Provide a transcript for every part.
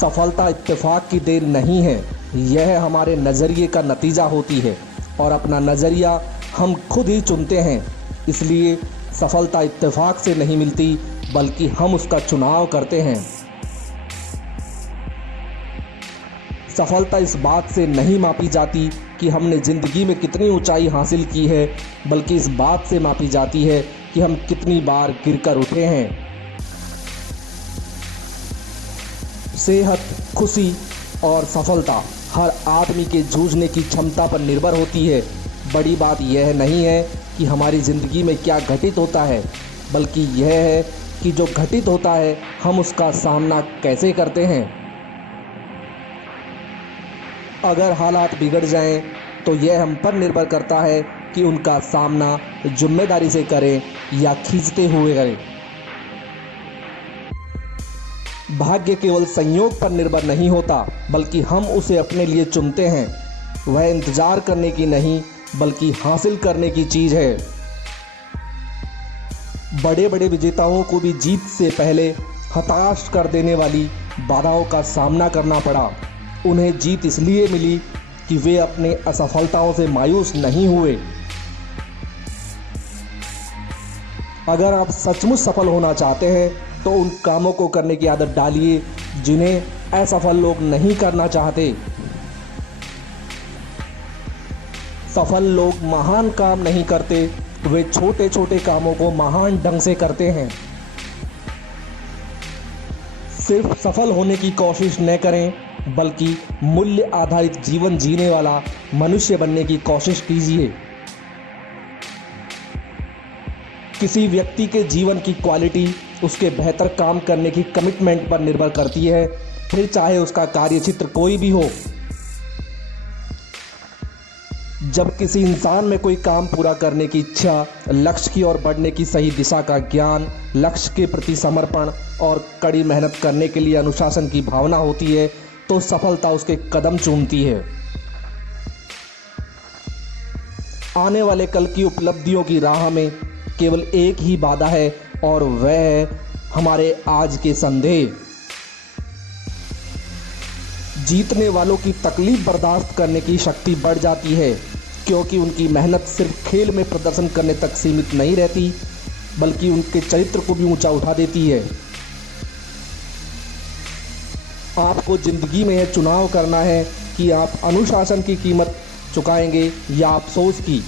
सफलता इत्तेफाक की देन नहीं है, यह हमारे नज़रिए का नतीजा होती है और अपना नज़रिया हम खुद ही चुनते हैं। इसलिए सफलता इत्तेफाक से नहीं मिलती, बल्कि हम उसका चुनाव करते हैं। सफलता इस बात से नहीं मापी जाती कि हमने ज़िंदगी में कितनी ऊंचाई हासिल की है, बल्कि इस बात से मापी जाती है कि हम कितनी बार गिरकर उठे हैं। सेहत, खुशी और सफलता हर आदमी के जूझने की क्षमता पर निर्भर होती है। बड़ी बात यह नहीं है कि हमारी ज़िंदगी में क्या घटित होता है, बल्कि यह है कि जो घटित होता है हम उसका सामना कैसे करते हैं। अगर हालात बिगड़ जाएं, तो यह हम पर निर्भर करता है कि उनका सामना जिम्मेदारी से करें या खींचते हुए करें। भाग्य केवल संयोग पर निर्भर नहीं होता, बल्कि हम उसे अपने लिए चुनते हैं। वह इंतजार करने की नहीं, बल्कि हासिल करने की चीज़ है। बड़े बड़े विजेताओं को भी जीत से पहले हताश कर देने वाली बाधाओं का सामना करना पड़ा। उन्हें जीत इसलिए मिली कि वे अपने असफलताओं से मायूस नहीं हुए। अगर आप सचमुच सफल होना चाहते हैं, तो उन कामों को करने की आदत डालिए जिन्हें असफल लोग नहीं करना चाहते। सफल लोग महान काम नहीं करते, वे छोटे छोटे कामों को महान ढंग से करते हैं। सिर्फ सफल होने की कोशिश न करें, बल्कि मूल्य आधारित जीवन जीने वाला मनुष्य बनने की कोशिश कीजिए। किसी व्यक्ति के जीवन की क्वालिटी उसके बेहतर काम करने की कमिटमेंट पर निर्भर करती है, फिर चाहे उसका कार्यक्षेत्र कोई भी हो। जब किसी इंसान में कोई काम पूरा करने की इच्छा, लक्ष्य की ओर बढ़ने की सही दिशा का ज्ञान, लक्ष्य के प्रति समर्पण और कड़ी मेहनत करने के लिए अनुशासन की भावना होती है, तो सफलता उसके कदम चूमती है। आने वाले कल की उपलब्धियों की राह में केवल एक ही बाधा है, और वह है हमारे आज के संदेह। जीतने वालों की तकलीफ बर्दाश्त करने की शक्ति बढ़ जाती है, क्योंकि उनकी मेहनत सिर्फ खेल में प्रदर्शन करने तक सीमित नहीं रहती, बल्कि उनके चरित्र को भी ऊंचा उठा देती है। आपको जिंदगी में यह चुनाव करना है कि आप अनुशासन की कीमत चुकाएंगे या अफसोस की।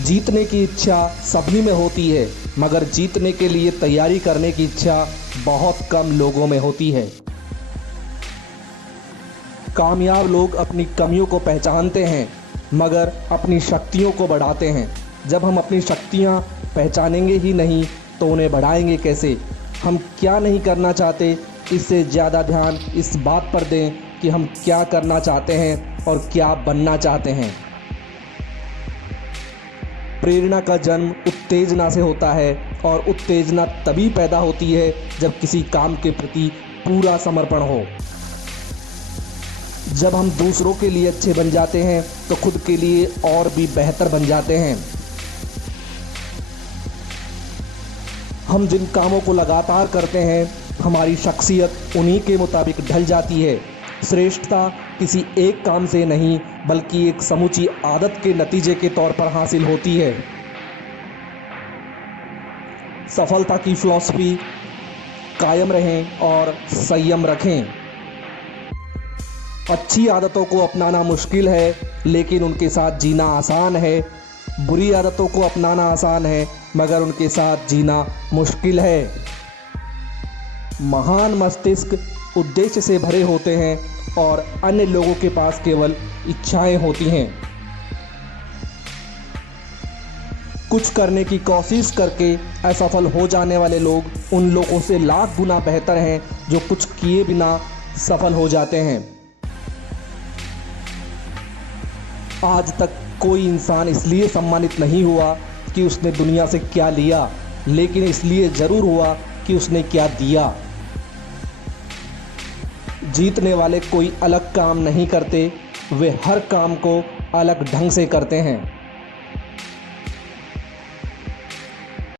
जीतने की इच्छा सभी में होती है, मगर जीतने के लिए तैयारी करने की इच्छा बहुत कम लोगों में होती है। कामयाब लोग अपनी कमियों को पहचानते हैं, मगर अपनी शक्तियों को बढ़ाते हैं। जब हम अपनी शक्तियां पहचानेंगे ही नहीं, तो उन्हें बढ़ाएंगे कैसे? हम क्या नहीं करना चाहते, इससे ज़्यादा ध्यान इस बात पर दें कि हम क्या करना चाहते हैं और क्या बनना चाहते हैं। प्रेरणा का जन्म उत्तेजना से होता है, और उत्तेजना तभी पैदा होती है जब किसी काम के प्रति पूरा समर्पण हो। जब हम दूसरों के लिए अच्छे बन जाते हैं, तो खुद के लिए और भी बेहतर बन जाते हैं। हम जिन कामों को लगातार करते हैं, हमारी शख्सियत उन्हीं के मुताबिक ढल जाती है। श्रेष्ठता किसी एक काम से नहीं, बल्कि एक समूची आदत के नतीजे के तौर पर हासिल होती है। सफलता की फिलॉसफी: कायम रहें और संयम रखें। अच्छी आदतों को अपनाना मुश्किल है, लेकिन उनके साथ जीना आसान है। बुरी आदतों को अपनाना आसान है, मगर उनके साथ जीना मुश्किल है। महान मस्तिष्क उद्देश्य से भरे होते हैं, और अन्य लोगों के पास केवल इच्छाएं होती हैं। कुछ करने की कोशिश करके असफल हो जाने वाले लोग उन लोगों से लाख गुना बेहतर हैं जो कुछ किए बिना सफल हो जाते हैं। आज तक कोई इंसान इसलिए सम्मानित नहीं हुआ कि उसने दुनिया से क्या लिया, लेकिन इसलिए ज़रूर हुआ कि उसने क्या दिया। जीतने वाले कोई अलग काम नहीं करते, वे हर काम को अलग ढंग से करते हैं।